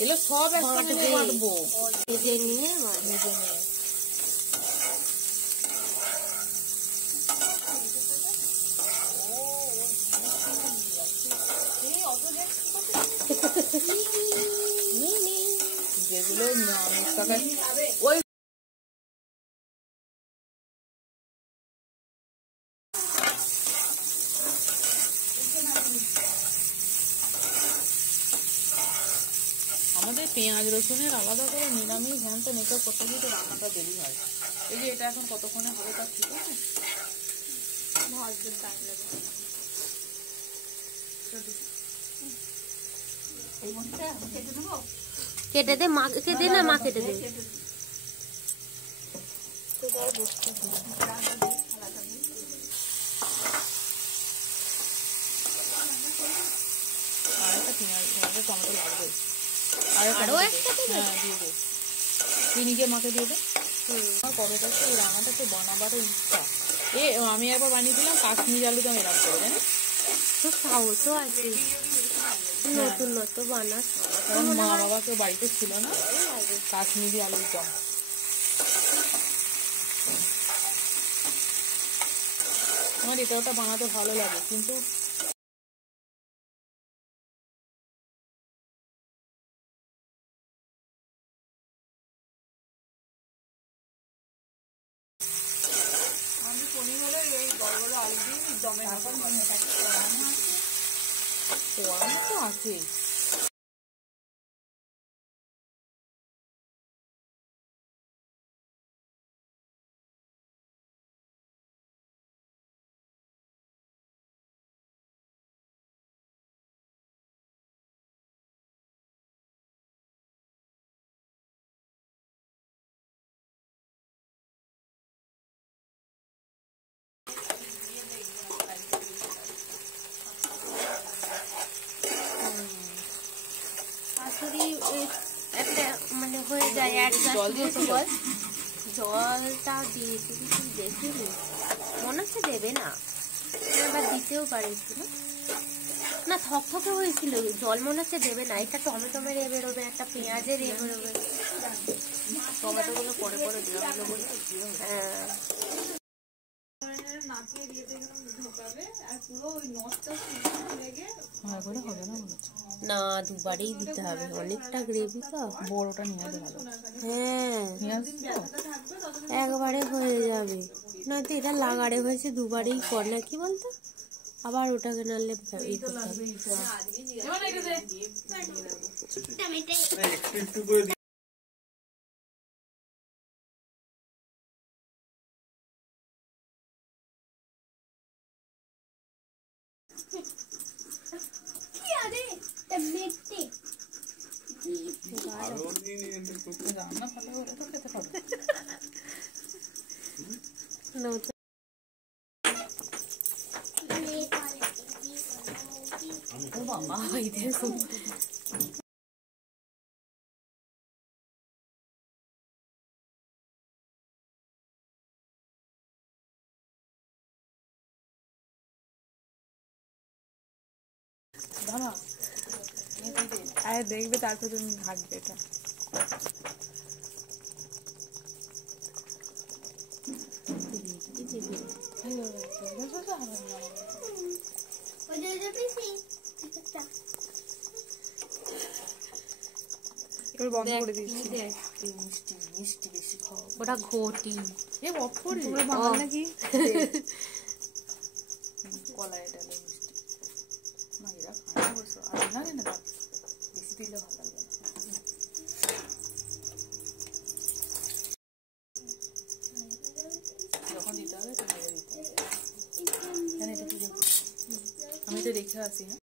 এগুলো সব একসঙ্গে বাটবো ভেজে নিয়ে ভেজে নিয়ে যেগুলো ওই আমাদের পেঁয়াজ রসুনের আলাদা করে নিরামিষ ধ্যান তো মেকআপ করতে গিয়ে তো রান্নাটা দেরি হয়। এই যে এটা এখন কতক্ষণে হবে তার ঠিক আছে, কেটে দে, মা কেটে দে, না মা কেটে দে। আরেকটা পেঁয়াজ টমেটো লাগবে, আরো একটা হ্যাঁ দিয়ে দে, তুই নিজে মাকে দিয়ে দে। আমার কবে থেকে এই রান্নাটাকে বানাবারও ইচ্ছা। আমি একবার বানিয়েছিলাম কাশ্মীরি আলুদম এরকম করে, জানিস তো সাহসও আছে, নতুন নতুন বানাস। কারণ মা বাবা কেউ বাড়িতে ছিল না, কাশ্মীরি আলুর দম। আমার এটা ওটা বানাতে ভালো লাগে, কিন্তু আমি পনির হলে এই বড় বড় আলু দিয়ে দমে তো আছে। একটা মানে হয়ে যায়, জলটা দিয়েছি কিছু দেখিনি, মনে হচ্ছে দেবে না, এবার দিতেও পারেছিল না, থকথকে হয়েছিল জল, মনে হচ্ছে দেবে না। এটা টমেটোমের এ বেরোবে, একটা পেঁয়াজের এ বেরোবে, টমেটো গুলো পরে পরে দেওয়া হলো বলে। হ্যাঁ না, দুবারই দিতে হবে, অনেকটা গ্রেভি তো, বড়টা নিয়ে আসবে ভালো। হ্যাঁ নিয়ে আসবি তো, একবারে হয়ে যাবে, নয়তো এটা লাগাড়ে হয়েছে, দুবারেই কর না, কি বলতো, আবার ওটাকে নাহলে ই করতে হবে। রান্না ভালো হলে তো খেতে পারবে। বাবা দেখো আরে দেখবে তারপর তুমি ভাগবে এটা। বন্ধ করে দিচ্ছি, মিষ্টি বেশি খাও, ওটা ঘটি নাকি কলাই ডালে মিষ্টি না, এরা খায় অবশ্য, আর না না বেশি দিলে ভালো লাগবে না। যখন দিতে হবে তো দিতে হবে। আমি তো রেখে আসি। হ্যাঁ